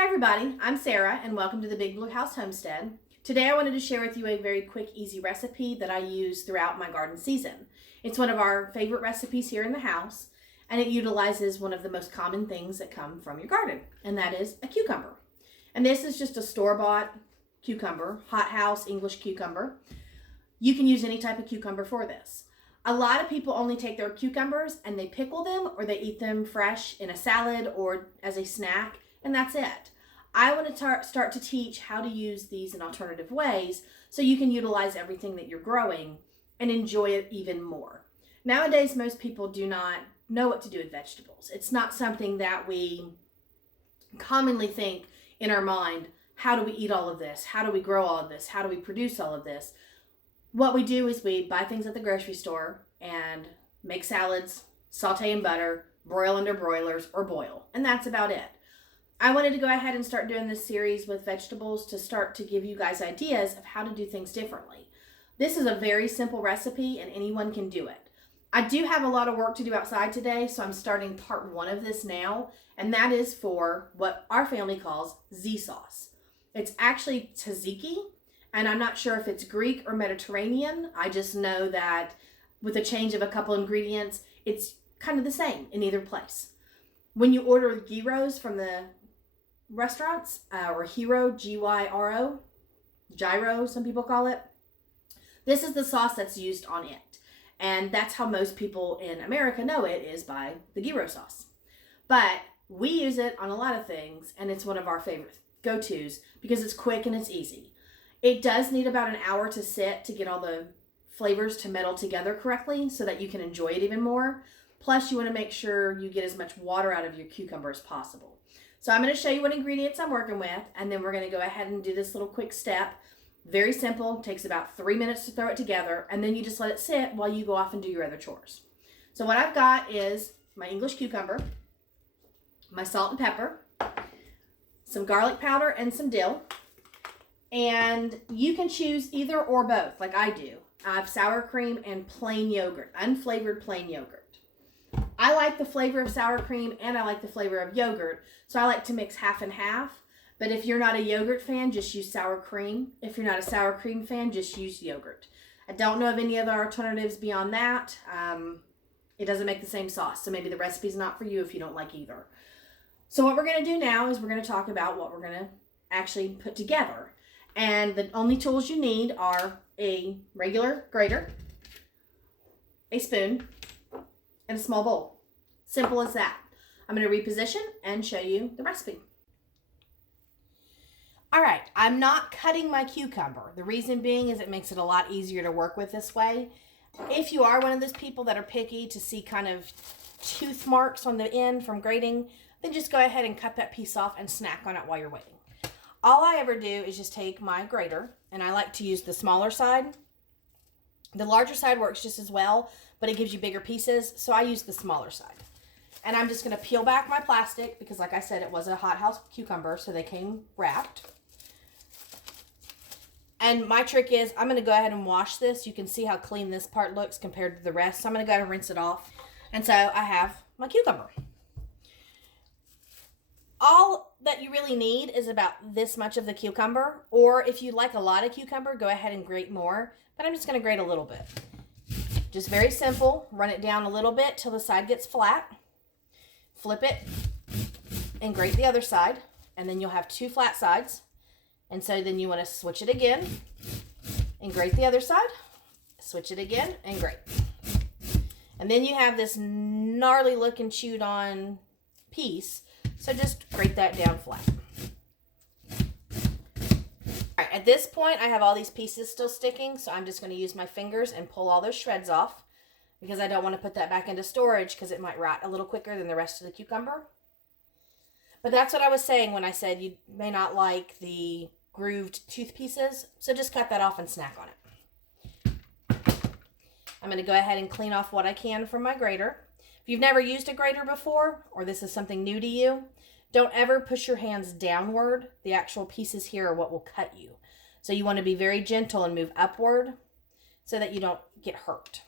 Hi everybody, I'm Sarah and welcome to the Big Blue House Homestead. Today I wanted to share with you a very quick, easy recipe that I use throughout my garden season. It's one of our favorite recipes here in the house, and it utilizes one of the most common things that come from your garden, and that is a cucumber. And this is just a store-bought cucumber, hothouse English cucumber. You can use any type of cucumber for this. A lot of people only take their cucumbers and they pickle them, or they eat them fresh in a salad or as a snack, and that's it. I want to start to teach how to use these in alternative ways so you can utilize everything that you're growing and enjoy it even more. Nowadays, most people do not know what to do with vegetables. It's not something that we commonly think in our mind, how do we eat all of this? How do we grow all of this? How do we produce all of this? What we do is we buy things at the grocery store and make salads, saute in butter, broil under broilers, or boil, and that's about it. I wanted to go ahead and start doing this series with vegetables to start to give you guys ideas of how to do things differently. This is a very simple recipe and anyone can do it. I do have a lot of work to do outside today, so I'm starting part 1 of this now, and that is for what our family calls Z sauce. It's actually tzatziki, and I'm not sure if it's Greek or Mediterranean. I just know that with a change of a couple ingredients, it's kind of the same in either place. When you order gyros from the restaurants, or hero, Gyro, gyro, some people call it, this is the sauce that's used on it. And that's how most people in America know it, is by the gyro sauce. But we use it on a lot of things, and it's one of our favorite go-tos because it's quick and it's easy. It does need about an hour to sit to get all the flavors to meld together correctly so that you can enjoy it even more. Plus, you want to make sure you get as much water out of your cucumber as possible. So I'm going to show you what ingredients I'm working with, and then we're going to go ahead and do this little quick step. Very simple, takes about 3 minutes to throw it together, and then you just let it sit while you go off and do your other chores. So what I've got is my English cucumber, my salt and pepper, some garlic powder, and some dill. And you can choose either or both, like I do. I have sour cream and plain yogurt, unflavored plain yogurt. I like the flavor of sour cream and I like the flavor of yogurt, so I like to mix half and half. But if you're not a yogurt fan, just use sour cream. If you're not a sour cream fan, just use yogurt. I don't know of any other alternatives beyond that. It doesn't make the same sauce, so maybe the recipe's not for you if you don't like either. So what we're going to do now is we're going to talk about what we're going to actually put together. And the only tools you need are a regular grater, a spoon, and a small bowl. Simple as that. I'm going to reposition and show you the recipe. All right, I'm not cutting my cucumber. The reason being is it makes it a lot easier to work with this way. If you are one of those people that are picky to see kind of tooth marks on the end from grating, then just go ahead and cut that piece off and snack on it while you're waiting. All I ever do is just take my grater, and I like to use the smaller side. The larger side works just as well, but it gives you bigger pieces, so I use the smaller side. And I'm just going to peel back my plastic because, like I said, it was a hothouse cucumber, so they came wrapped. And my trick is I'm going to go ahead and wash this. You can see how clean this part looks compared to the rest, so I'm going to go ahead and rinse it off. And so I have my cucumber. All that you really need is about this much of the cucumber, or if you like a lot of cucumber, go ahead and grate more, but I'm just going to grate a little bit. Just very simple. Run it down a little bit till the side gets flat. Flip it and grate the other side, and then you'll have 2 flat sides. And so then you want to switch it again and grate the other side. Switch it again and grate. And then you have this gnarly looking chewed on piece. So just grate that down flat. All right, at this point, I have all these pieces still sticking, so I'm just going to use my fingers and pull all those shreds off because I don't want to put that back into storage because it might rot a little quicker than the rest of the cucumber. But that's what I was saying when I said you may not like the grooved tooth pieces, so just cut that off and snack on it. I'm going to go ahead and clean off what I can from my grater. If you've never used a grater before, or this is something new to you, don't ever push your hands downward. The actual pieces here are what will cut you. So you want to be very gentle and move upward so that you don't get hurt.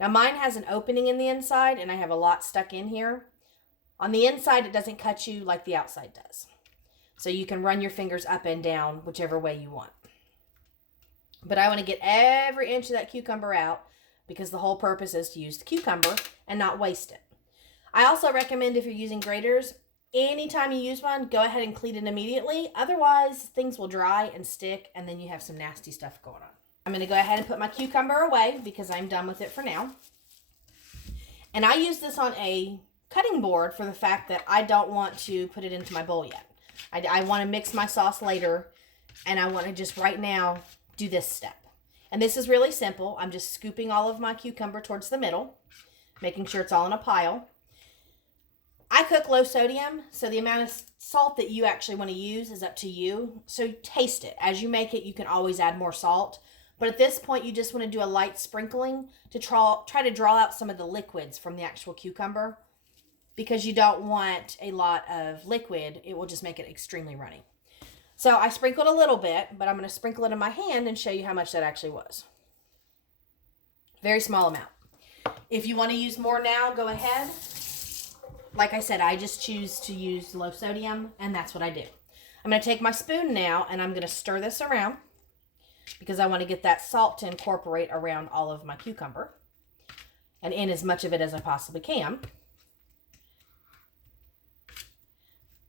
Now mine has an opening in the inside and I have a lot stuck in here. On the inside, it doesn't cut you like the outside does. So you can run your fingers up and down whichever way you want. But I want to get every inch of that cucumber out because the whole purpose is to use the cucumber and not waste it. I also recommend if you're using graters, anytime you use one, go ahead and clean it immediately. Otherwise, things will dry and stick and then you have some nasty stuff going on. I'm going to go ahead and put my cucumber away because I'm done with it for now. And I use this on a cutting board for the fact that I don't want to put it into my bowl yet. I want to mix my sauce later and I want to just right now do this step. And this is really simple. I'm just scooping all of my cucumber towards the middle, making sure it's all in a pile. I cook low sodium, so the amount of salt that you actually want to use is up to you. So taste it. As you make it, you can always add more salt. But at this point, you just want to do a light sprinkling to try to draw out some of the liquids from the actual cucumber. Because you don't want a lot of liquid, it will just make it extremely runny. So I sprinkled a little bit, but I'm going to sprinkle it in my hand and show you how much that actually was. Very small amount. If you want to use more now, go ahead. Like I said, I just choose to use low sodium, and that's what I do. I'm going to take my spoon now, and I'm going to stir this around because I want to get that salt to incorporate around all of my cucumber and in as much of it as I possibly can.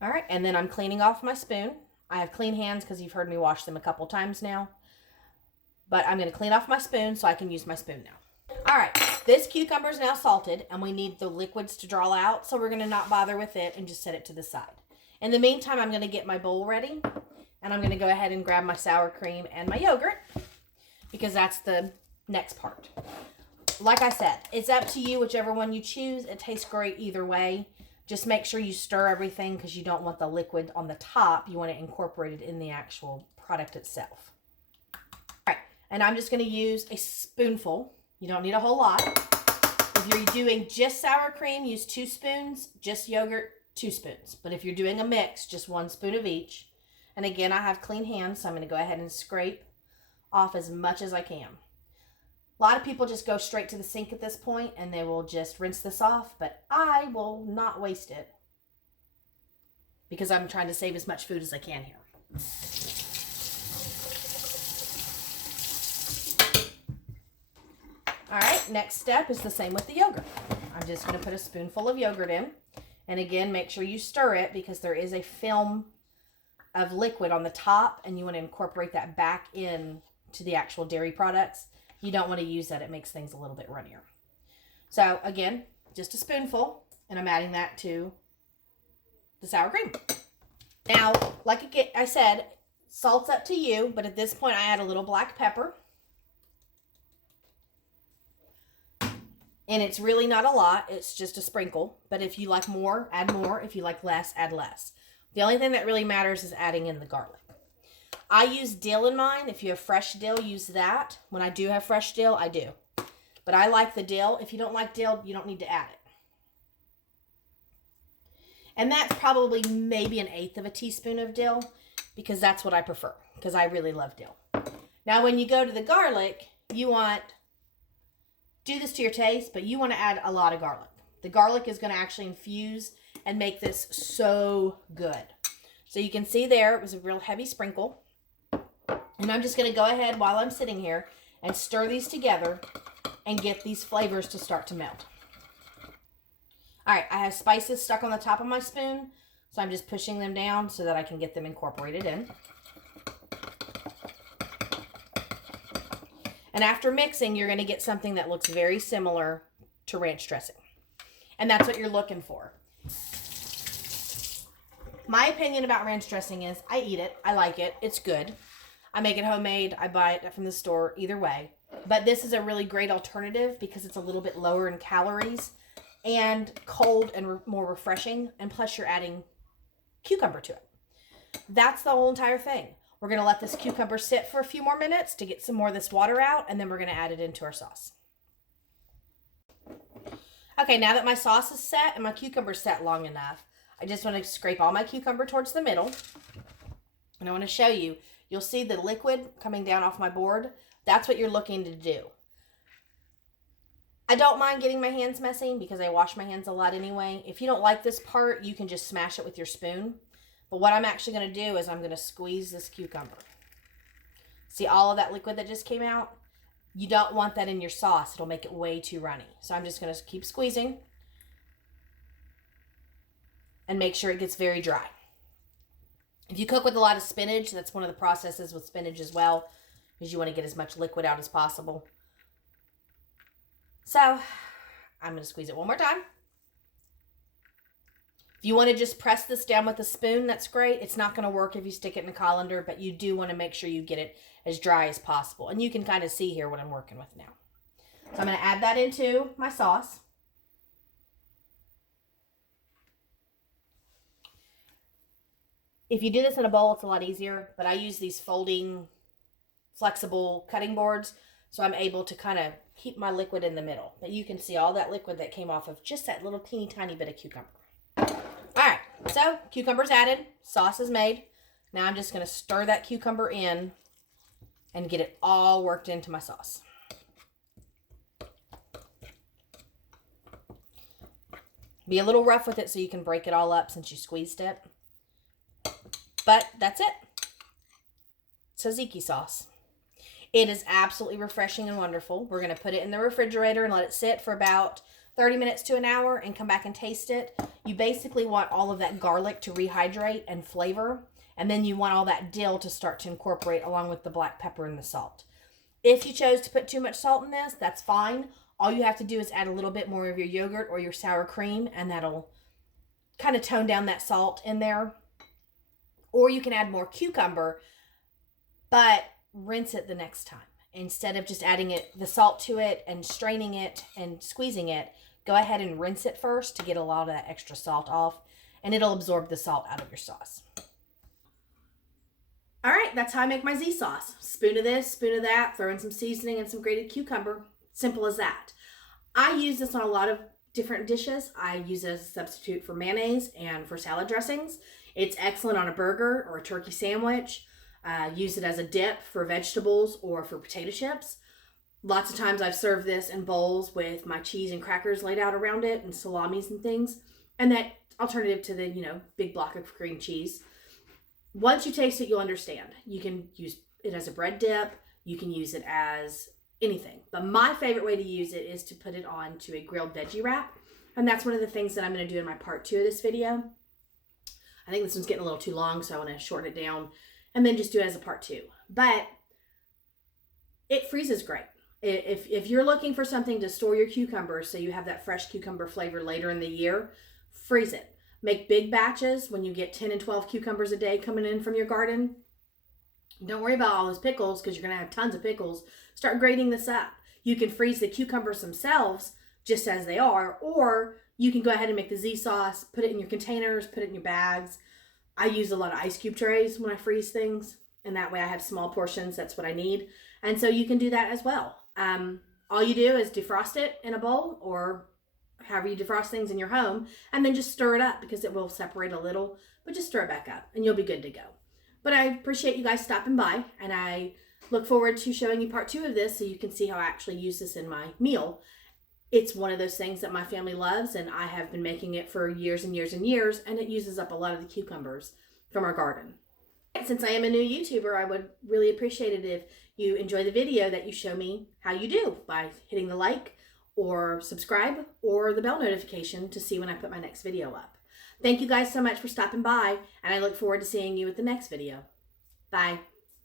All right, and then I'm cleaning off my spoon. I have clean hands because you've heard me wash them a couple times now. But I'm going to clean off my spoon so I can use my spoon now. All right, this cucumber is now salted, and we need the liquids to draw out, so we're going to not bother with it and just set it to the side. In the meantime, I'm going to get my bowl ready, and I'm going to go ahead and grab my sour cream and my yogurt because that's the next part. Like I said, it's up to you, whichever one you choose. It tastes great either way. Just make sure you stir everything because you don't want the liquid on the top. You want it incorporated in the actual product itself. All right, and I'm just going to use a spoonful. You don't need a whole lot. If you're doing just sour cream, use 2 spoons. Just yogurt, 2 spoons. But if you're doing a mix, just 1 spoon of each. And again, I have clean hands, so I'm going to go ahead and scrape off as much as I can. A lot of people just go straight to the sink at this point and they will just rinse this off, but I will not waste it because I'm trying to save as much food as I can here. All right, next step is the same with the yogurt. I'm just going to put a spoonful of yogurt in. And again, make sure you stir it because there is a film of liquid on the top and you want to incorporate that back in to the actual dairy products. You don't want to use that. It makes things a little bit runnier. So again, just a spoonful, and I'm adding that to the sour cream. Now, like I said, salt's up to you, but at this point I add a little black pepper. And it's really not a lot. It's just a sprinkle. But if you like more, add more. If you like less, add less. The only thing that really matters is adding in the garlic. I use dill in mine. If you have fresh dill, use that. When I do have fresh dill, I do. But I like the dill. If you don't like dill, you don't need to add it. And that's probably maybe 1/8 of a teaspoon of dill because that's what I prefer because I really love dill. Now, when you go to the garlic, do this to your taste, but you want to add a lot of garlic. The garlic is going to actually infuse and make this so good. So you can see there, it was a real heavy sprinkle. And I'm just going to go ahead while I'm sitting here and stir these together and get these flavors to start to melt. All right, I have spices stuck on the top of my spoon, so I'm just pushing them down so that I can get them incorporated in. And after mixing, you're going to get something that looks very similar to ranch dressing. And that's what you're looking for. My opinion about ranch dressing is I eat it. I like it. It's good. I make it homemade. I buy it from the store. Either way. But this is a really great alternative because it's a little bit lower in calories and cold and more refreshing. And plus you're adding cucumber to it. That's the whole entire thing. We're going to let this cucumber sit for a few more minutes to get some more of this water out. And then we're going to add it into our sauce. Okay, now that my sauce is set and my cucumber's set long enough, I just want to scrape all my cucumber towards the middle. And I want to show you, you'll see the liquid coming down off my board. That's what you're looking to do. I don't mind getting my hands messy because I wash my hands a lot anyway. If you don't like this part, you can just smash it with your spoon. But what I'm actually going to do is I'm going to squeeze this cucumber. See all of that liquid that just came out? You don't want that in your sauce. It'll make it way too runny. So I'm just going to keep squeezing and make sure it gets very dry. If you cook with a lot of spinach, that's one of the processes with spinach as well, is you want to get as much liquid out as possible. So I'm going to squeeze it one more time. If you want to just press this down with a spoon, that's great. It's not going to work if you stick it in a colander, but you do want to make sure you get it as dry as possible. And you can kind of see here what I'm working with now. So I'm going to add that into my sauce. If you do this in a bowl, it's a lot easier, but I use these folding, flexible cutting boards, so I'm able to kind of keep my liquid in the middle. But you can see all that liquid that came off of just that little teeny tiny bit of cucumber. Alright, so cucumber's added, sauce is made. Now I'm just going to stir that cucumber in and get it all worked into my sauce. Be a little rough with it so you can break it all up since you squeezed it. But that's it. Tzatziki sauce. It is absolutely refreshing and wonderful. We're going to put it in the refrigerator and let it sit for about 30 minutes to an hour and come back and taste it. You basically want all of that garlic to rehydrate and flavor. And then you want all that dill to start to incorporate along with the black pepper and the salt. If you chose to put too much salt in this, that's fine. All you have to do is add a little bit more of your yogurt or your sour cream, and that'll kind of tone down that salt in there. Or you can add more cucumber, but rinse it the next time. Instead of just adding the salt to it and straining it and squeezing it, go ahead and rinse it first to get a lot of that extra salt off, and it'll absorb the salt out of your sauce. All right, that's how I make my Z sauce. Spoon of this, spoon of that, throw in some seasoning and some grated cucumber. Simple as that. I use this on a lot of different dishes. I use it as a substitute for mayonnaise and for salad dressings. It's excellent on a burger or a turkey sandwich. Use it as a dip for vegetables or for potato chips. Lots of times I've served this in bowls with my cheese and crackers laid out around it and salamis and things. And that alternative to the, big block of cream cheese. Once you taste it, you'll understand. You can use it as a bread dip. You can use it as anything. But my favorite way to use it is to put it on to a grilled veggie wrap. And that's one of the things that I'm going to do in my part 2 of this video. I think this one's getting a little too long, so I want to shorten it down and then just do it as a part 2. But it freezes great. If you're looking for something to store your cucumbers so you have that fresh cucumber flavor later in the year, freeze it. Make big batches when you get 10 and 12 cucumbers a day coming in from your garden. Don't worry about all those pickles because you're going to have tons of pickles. Start grating this up. You can freeze the cucumbers themselves just as they are, or you can go ahead and make the Z sauce, put it in your containers, put it in your bags. I use a lot of ice cube trays when I freeze things, and that way I have small portions. That's what I need. And so you can do that as well. All you do is defrost it in a bowl or however you defrost things in your home, and then just stir it up because it will separate a little, but just stir it back up and you'll be good to go. But I appreciate you guys stopping by, and I look forward to showing you part 2 of this so you can see how I actually use this in my meal. It's one of those things that my family loves, and I have been making it for years and years and years, and it uses up a lot of the cucumbers from our garden. Since I am a new YouTuber, I would really appreciate it if you enjoy the video that you show me how you do by hitting the like or subscribe or the bell notification to see when I put my next video up. Thank you guys so much for stopping by, and I look forward to seeing you at the next video. Bye.